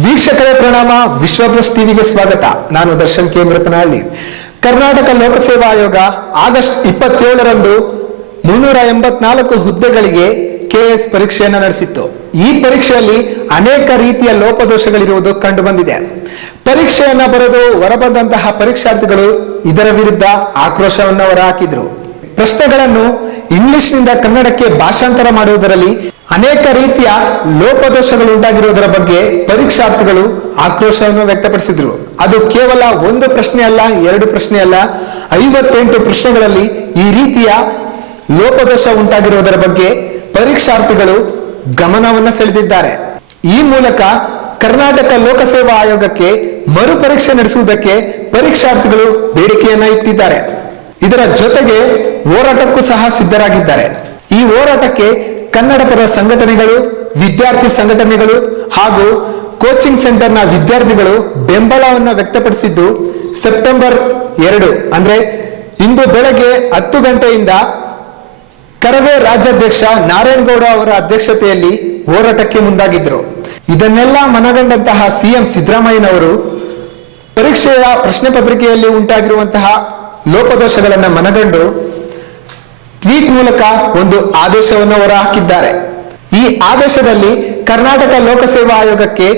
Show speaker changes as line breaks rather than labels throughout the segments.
ವೀಕ್ಷಕರೇ ಪ್ರಣಾಮ ವಿಶ್ವ ಪ್ಲಸ್ ಟಿವಿಗೆ ಸ್ವಾಗತ. ನಾನು ದರ್ಶನ್ ಕೆ. ಮೃಪನಹಳ್ಳಿ ಕರ್ನಾಟಕ ಲೋಕಸೇವಾ ಆಯೋಗ ಆಗಸ್ಟ್ ಇಪ್ಪತ್ತೇಳರಂದು ಮುನ್ನೂರ ಎಂಬತ್ನಾಲ್ಕು ಹುದ್ದೆಗಳಿಗೆ ಕೆಎಸ್ ಪರೀಕ್ಷೆಯನ್ನು ನಡೆಸಿತ್ತು. ಈ ಪರೀಕ್ಷೆಯಲ್ಲಿ ಅನೇಕ ರೀತಿಯ ಲೋಪದೋಷಗಳಿರುವುದು ಕಂಡು ಬಂದಿದೆ ಪರೀಕ್ಷೆಯನ್ನ ಬರೆದು ಹೊರಬಂದಂತಹ ಪರೀಕ್ಷಾರ್ಥಿಗಳು ಇದರ ವಿರುದ್ಧ ಆಕ್ರೋಶವನ್ನು ಹೊರಹಾಕಿದ್ರು. ಪ್ರಶ್ನೆಗಳನ್ನು ಇಂಗ್ಲಿಷ್ನಿಂದ ಕನ್ನಡಕ್ಕೆ ಭಾಷಾಂತರ ಮಾಡುವುದರಲ್ಲಿ ಅನೇಕ ರೀತಿಯ ಲೋಪದೋಷಗಳು ಉಂಟಾಗಿರುವುದರ ಬಗ್ಗೆ ಪರೀಕ್ಷಾರ್ಥಿಗಳು ಆಕ್ರೋಶವನ್ನು ವ್ಯಕ್ತಪಡಿಸಿದ್ರು. ಅದು ಕೇವಲ ಒಂದು ಪ್ರಶ್ನೆ ಅಲ್ಲ, ಎರಡು ಪ್ರಶ್ನೆ ಅಲ್ಲ, ಐವತ್ತೆಂಟು ಪ್ರಶ್ನೆಗಳಲ್ಲಿ ಈ ರೀತಿಯ ಲೋಪದೋಷ ಉಂಟಾಗಿರುವುದರ ಬಗ್ಗೆ ಪರೀಕ್ಷಾರ್ಥಿಗಳು ಗಮನವನ್ನು ಸೆಳೆದಿದ್ದಾರೆ. ಈ ಮೂಲಕ ಕರ್ನಾಟಕ ಲೋಕಸೇವಾ ಆಯೋಗಕ್ಕೆ ಮರುಪರೀಕ್ಷೆ ನಡೆಸುವುದಕ್ಕೆ ಪರೀಕ್ಷಾರ್ಥಿಗಳು ಬೇಡಿಕೆಯನ್ನ ಇಟ್ಟಿದ್ದಾರೆ. ಇದರ ಜೊತೆಗೆ ಹೋರಾಟಕ್ಕೂ ಸಹ ಸಿದ್ಧರಾಗಿದ್ದಾರೆ. ಈ ಹೋರಾಟಕ್ಕೆ ಕನ್ನಡ ಪರ ಸಂಘಟನೆಗಳು, ವಿದ್ಯಾರ್ಥಿ ಸಂಘಟನೆಗಳು ಹಾಗೂ ಕೋಚಿಂಗ್ ಸೆಂಟರ್ನ ವಿದ್ಯಾರ್ಥಿಗಳು ಬೆಂಬಲವನ್ನ ವ್ಯಕ್ತಪಡಿಸಿದ್ದು ಸೆಪ್ಟೆಂಬರ್ ಎರಡು. ಅಂದ್ರೆ ಇಂದು ಬೆಳಗ್ಗೆ ಹತ್ತು ಗಂಟೆಯಿಂದ ಕರವೇ ರಾಜ್ಯಾಧ್ಯಕ್ಷ ನಾರಾಯಣಗೌಡ ಅವರ ಅಧ್ಯಕ್ಷತೆಯಲ್ಲಿ ಹೋರಾಟಕ್ಕೆ ಮುಂದಾಗಿದ್ರು. ಇದನ್ನೆಲ್ಲ ಮನಗಂಡಂತಹ ಸಿಎಂ ಸಿದ್ದರಾಮಯ್ಯನವರು ಪರೀಕ್ಷೆಯ ಪ್ರಶ್ನೆ ಪತ್ರಿಕೆಯಲ್ಲಿ ಉಂಟಾಗಿರುವಂತಹ ಲೋಪದೋಷಗಳನ್ನು ಮನಗಂಡು ಟ್ವೀಟ್ ಮೂಲಕ ಒಂದು ಆದೇಶವನ್ನು ಹೊರಹಾಕಿದ್ದಾರೆ. ಈ ಆದೇಶದಲ್ಲಿ ಕರ್ನಾಟಕ ಲೋಕಸೇವಾ ಆಯೋಗಕ್ಕೆ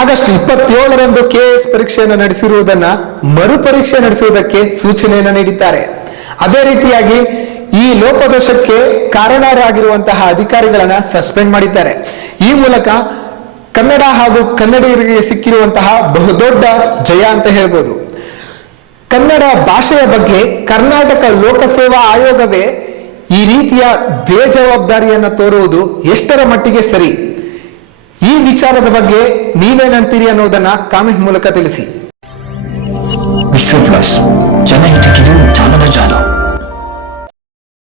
ಆಗಸ್ಟ್ ಇಪ್ಪತ್ತೇಳರಂದು ಕೆಎಸ್ ಪರೀಕ್ಷೆಯನ್ನು ನಡೆಸಿರುವುದನ್ನ ಮರುಪರೀಕ್ಷೆ ನಡೆಸುವುದಕ್ಕೆ ಸೂಚನೆಯನ್ನು ನೀಡಿದ್ದಾರೆ. ಅದೇ ರೀತಿಯಾಗಿ ಈ ಲೋಪದೋಷಕ್ಕೆ ಕಾರಣರಾಗಿರುವಂತಹ ಅಧಿಕಾರಿಗಳನ್ನ ಸಸ್ಪೆಂಡ್ ಮಾಡಿದ್ದಾರೆ. ಈ ಮೂಲಕ ಕನ್ನಡ ಹಾಗೂ ಕನ್ನಡಿಗರಿಗೆ ಸಿಕ್ಕಿರುವಂತಹ ಬಹುದೊಡ್ಡ ಜಯ ಅಂತ ಹೇಳ್ಬೋದು. ಕನ್ನಡ ಭಾಷೆಯ ಬಗ್ಗೆ ಕರ್ನಾಟಕ ಲೋಕಸೇವಾ ಆಯೋಗವೇ ಈ ರೀತಿಯ ಬೇಜವಾಬ್ದಾರಿಯನ್ನು ತೋರುವುದು ಎಷ್ಟರ ಮಟ್ಟಿಗೆ ಸರಿ? ಈ ವಿಚಾರದ ಬಗ್ಗೆ ನೀವೇನಂತೀರಿ ಅನ್ನೋದನ್ನ ಕಾಮೆಂಟ್ ಮೂಲಕ ತಿಳಿಸಿ.
ವಿಶ್ವ